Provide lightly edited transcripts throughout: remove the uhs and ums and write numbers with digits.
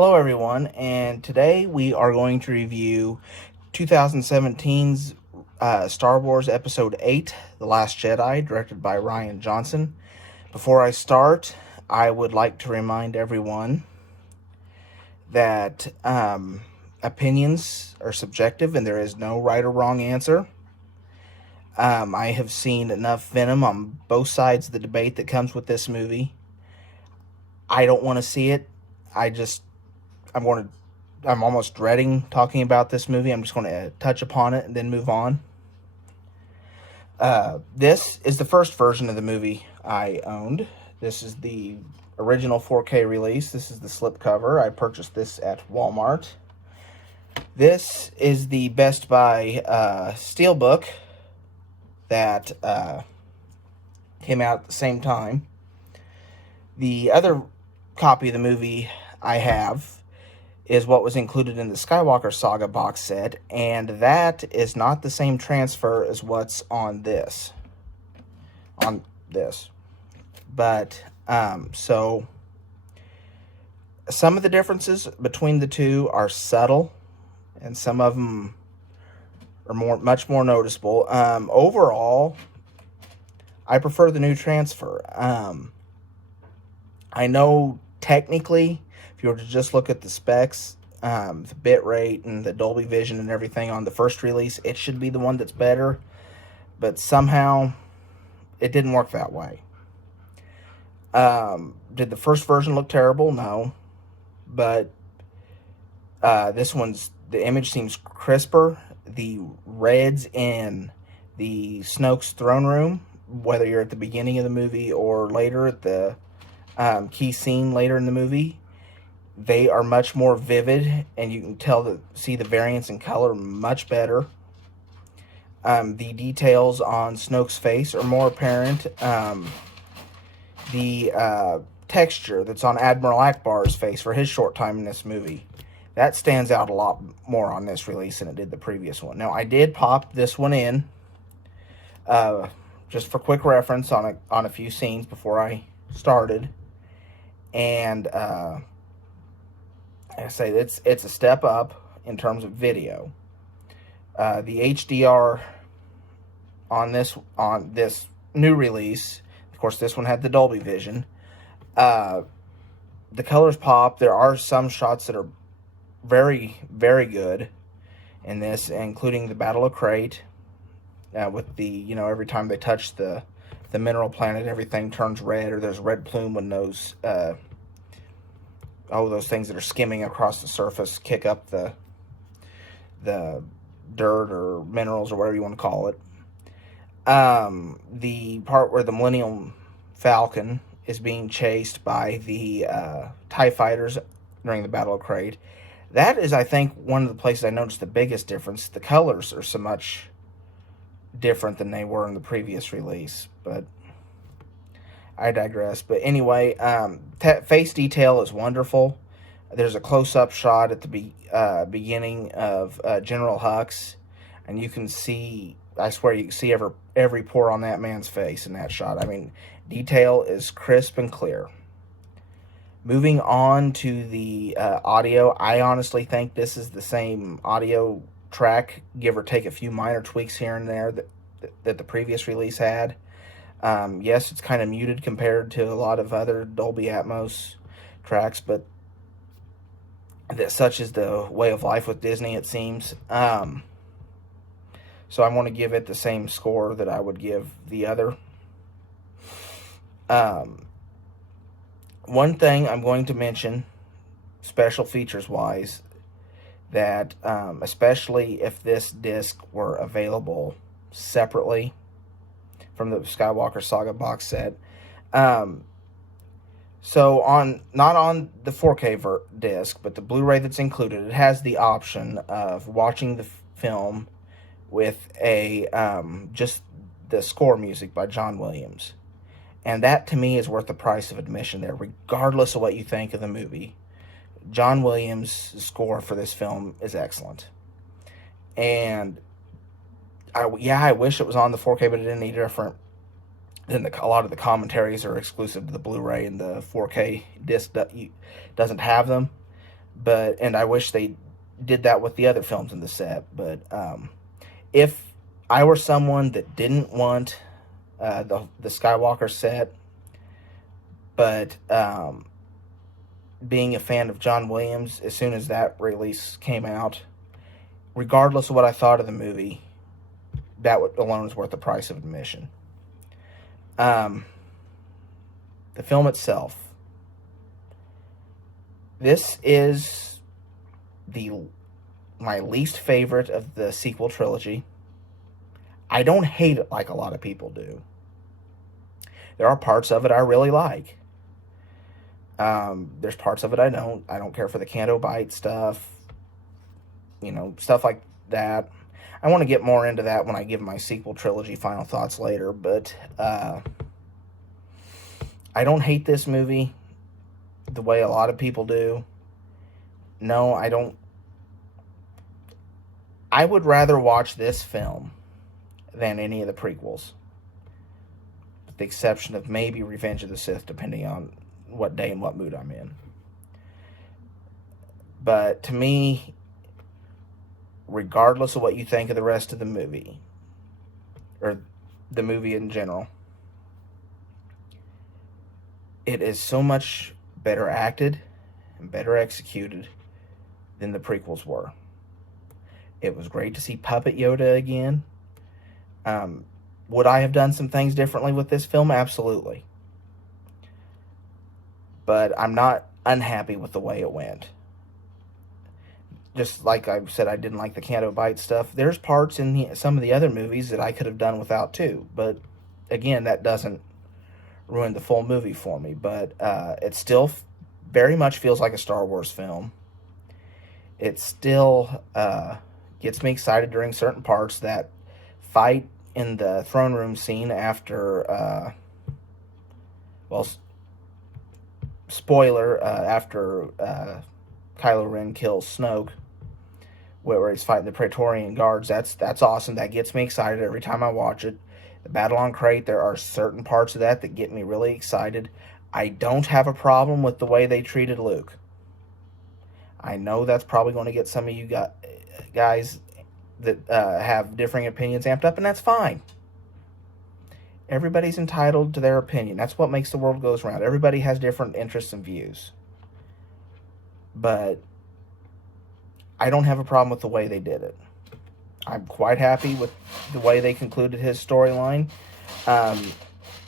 Hello everyone, and today we are going to review 2017's Star Wars Episode 8, The Last Jedi, directed by Rian Johnson. Before I start, I would like to remind everyone that opinions are subjective and there is no right or wrong answer. I have seen enough venom on both sides of the debate that comes with this movie. I don't want to see it. I'm almost dreading talking about this movie. I'm just going to touch upon it and then move on. This is the first version of the movie I owned. This is the original 4K release. This is the slipcover. I purchased this at Walmart. This is the Best Buy Steelbook that came out at the same time. The other copy of the movie I have is what was included in the Skywalker Saga Box Set, and that is not the same transfer as what's on this. But, so, some of the differences between the two are subtle, and some of them are much more noticeable. Overall, I prefer the new transfer. I know technically, if you were to just look at the specs, the bit rate and the Dolby Vision and everything on the first release, it should be the one that's better. But somehow, it didn't work that way. Did the first version look terrible? No. But this one's, the image seems crisper. The reds in the Snoke's throne room, whether you're at the beginning of the movie or later at the key scene later in the movie, they are much more vivid, and you can see the variance in color much better. The details on Snoke's face are more apparent. The texture that's on Admiral Akbar's face for his short time in this movie, that stands out a lot more on this release than it did the previous one. Now, I did pop this one in just for quick reference on a few scenes before I started, and I say it's a step up in terms of video. The HDR on this new release, of course, this one had the Dolby Vision. The colors pop. There are some shots that are very, very good in this, including the Battle of Crate, with the, every time they touch the mineral planet, everything turns red, or there's a red plume when those those things that are skimming across the surface kick up the dirt or minerals or whatever you want to call it. The part where the Millennium Falcon is being chased by the TIE fighters during the Battle of Crate, that is, I think, one of the places I noticed the biggest difference. The colors are so much different than they were in the previous release, but I digress. But anyway, face detail is wonderful. There's a close-up shot at the beginning of General Hux, and you can see, I swear, you can see every pore on that man's face in that shot. I mean, detail is crisp and clear. Moving on to the audio, I honestly think this is the same audio track, give or take a few minor tweaks here and there that the previous release had. Yes, it's kind of muted compared to a lot of other Dolby Atmos tracks, but such is the way of life with Disney, it seems. So I want to give it the same score that I would give the other. One thing I'm going to mention, special features-wise, that especially if this disc were available separately from the Skywalker Saga Box Set, so not on the 4K disc, but the Blu-ray that's included, it has the option of watching the film with just the score music by John Williams. And that, to me, is worth the price of admission there, regardless of what you think of the movie. John Williams' score for this film is excellent. And, I wish it was on the 4K, but it didn't need different. Then a lot of the commentaries are exclusive to the Blu-ray, and the 4K disc doesn't have them. and I wish they did that with the other films in the set. But if I were someone that didn't want the Skywalker set, but being a fan of John Williams, as soon as that release came out, regardless of what I thought of the movie, that alone is worth the price of admission. The film itself. This is my least favorite of the sequel trilogy. I don't hate it like a lot of people do. There are parts of it I really like. There's parts of it I don't. I don't care for the Canto Bight stuff. Stuff like that. I want to get more into that when I give my sequel trilogy final thoughts later, but I don't hate this movie the way a lot of people do. No, I don't. I would rather watch this film than any of the prequels, with the exception of maybe Revenge of the Sith, depending on what day and what mood I'm in. But to me, regardless of what you think of the rest of the movie, or the movie in general, it is so much better acted and better executed than the prequels were. It was great to see Puppet Yoda again. Would I have done some things differently with this film? Absolutely. But I'm not unhappy with the way it went. Just like I said, I didn't like the Canto Bight stuff. There's parts in some of the other movies that I could have done without too. But again, that doesn't ruin the full movie for me. But it still very much feels like a Star Wars film. It still gets me excited during certain parts. That fight in the throne room scene after, spoiler, after Kylo Ren kills Snoke, where he's fighting the Praetorian Guards. That's awesome. That gets me excited every time I watch it. The Battle on Crate, there are certain parts of that get me really excited. I don't have a problem with the way they treated Luke. I know that's probably going to get some of you guys that have differing opinions amped up, and that's fine. Everybody's entitled to their opinion. That's what makes the world goes round. Everybody has different interests and views. But I don't have a problem with the way they did it. I'm quite happy with the way they concluded his storyline.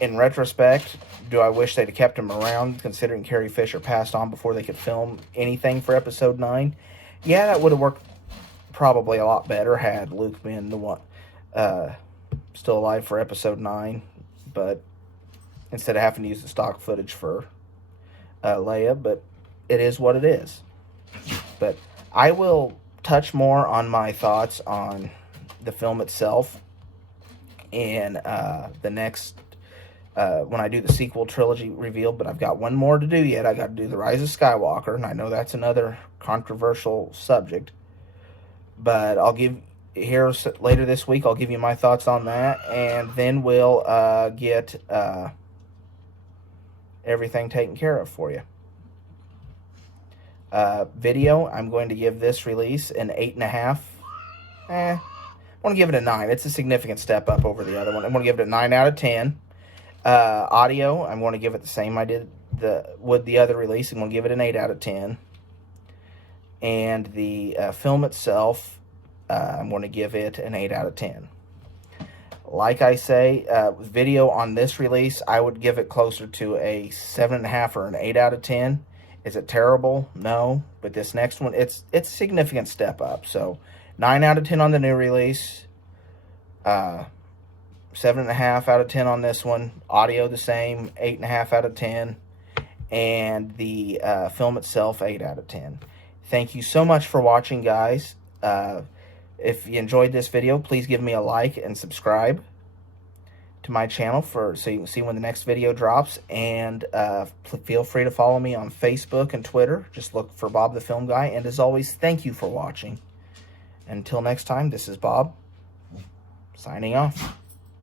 In retrospect, do I wish they'd have kept him around, considering Carrie Fisher passed on before they could film anything for Episode 9? Yeah, that would have worked probably a lot better had Luke been the one still alive for Episode 9. But instead of having to use the stock footage for Leia, but it is what it is. But I will touch more on my thoughts on the film itself in the next when I do the sequel trilogy reveal. But I've got one more to do yet. I got to do The Rise of Skywalker, and I know that's another controversial subject. But later this week, I'll give you my thoughts on that, and then we'll get everything taken care of for you. Video, I'm going to give this release an 8.5. I want to give it a 9. It's a significant step up over the other one. I'm going to give it a 9 out of 10. Audio, I'm going to give it the same I did with the other release. I'm going to give it an 8 out of 10. And the film itself, I'm going to give it an 8 out of 10. Like I say, video on this release, I would give it closer to a 7.5 or an 8 out of 10. Is it terrible? No. But this next one, it's a significant step up. So 9 out of 10 on the new release. 7.5 out of 10 on this one. Audio the same. 8.5 out of 10. And the film itself, 8 out of 10. Thank you so much for watching, guys. If you enjoyed this video, please give me a like and subscribe to my channel so you can see when the next video drops. And feel free to follow me on Facebook and Twitter. Just look for Bob the Film Guy. And as always, thank you for watching. Until next time, this is Bob, signing off.